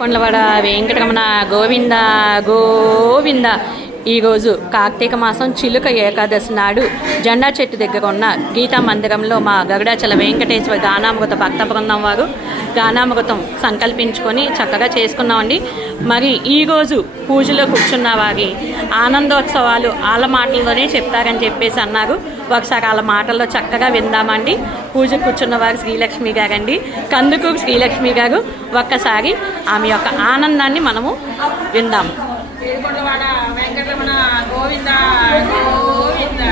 కొండలవాడ వెంకటరమణ గోవింద గోవింద. ఈరోజు కార్తీక మాసం చిలుక ఏకాదశి నాడు జెండా చెట్టు దగ్గర ఉన్న గీతా మందిరంలో మా గరుడాచల వెంకటేశ్వర గానామృత భక్త బృందం వారు గానామృతం సంకల్పించుకొని చక్కగా చేసుకున్నామండి. మరి ఈరోజు పూజలో కూర్చున్న వారి ఆనందోత్సవాలు వాళ్ళ మాటల్లోనే చెప్తారని చెప్పేసి అన్నారు. ఒకసారి వాళ్ళ మాటల్లో చక్కగా విందామండి. పూజ కూర్చున్న వారు శ్రీలక్ష్మి గారండి, కందుకూరు శ్రీలక్ష్మి గారు. ఒక్కసారి ఆమె యొక్క ఆనందాన్ని మనము విందాము. కొండలవాడ వెంకటరమణ గోవింద గోవింద.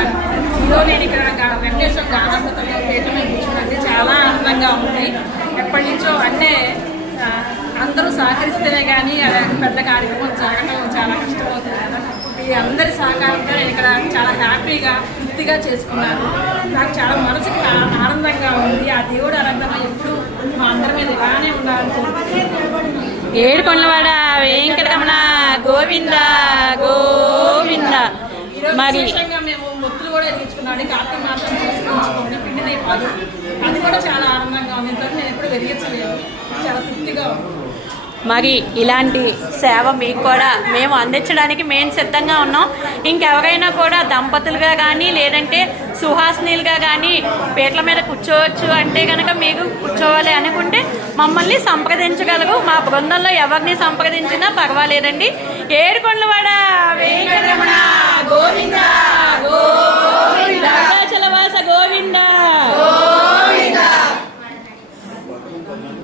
నేను ఇక్కడ వెంకటేశ్వర గానామృతంలో పీఠ మీద కూర్చున్నది చాలా ఆనందంగా ఉంది. ఎప్పటి నుంచో అంటే అందరూ సహకరిస్తేనే కానీ పెద్ద కార్యక్రమం జరగడం చాలా కష్టమవుతుంది కదా. ఈ అందరి సహకారంతో నేను ఇక్కడ చాలా హ్యాపీగా తృప్తిగా చేసుకున్నాను. నాకు చాలా మనసుకి ఆనందంగా ఉంది. ఆ దేవుడు ఆనందంగా ఎప్పుడు మా అందరి మీద ఇలానే ఉండాలని ఏడుకొండలవాడ వెంకటరమణ గోవింద గోవింద. మరి మేము మొత్తులు కూడా ఎదిగించుకున్నాడు. కార్తీక మాసం చేసుకుంటున్నాం పిండి దీపాలు, అది కూడా చాలా ఆనందంగా ఉంది. ఇంతవరకు నేను ఎప్పుడు వెలిగించలేదు, చాలా తృప్తిగా ఉంది. మరి ఇలాంటి సేవ మీకు కూడా మేము అందించడానికి మేము సిద్ధంగా ఉన్నాం. ఇంకెవరైనా కూడా దంపతులుగా కానీ లేదంటే సుహాసినీలుగా కానీ పీటల మీద కూర్చోవచ్చు అంటే కనుక మీకు కూర్చోవాలి అనుకుంటే మమ్మల్ని సంప్రదించగలరు. మా బృందంలో ఎవరిని సంప్రదించినా పర్వాలేదండి. ఏడుకొండలవాడ వెంకటరమణ గోవింద గోవింద. గరుడాచలవాస గోవింద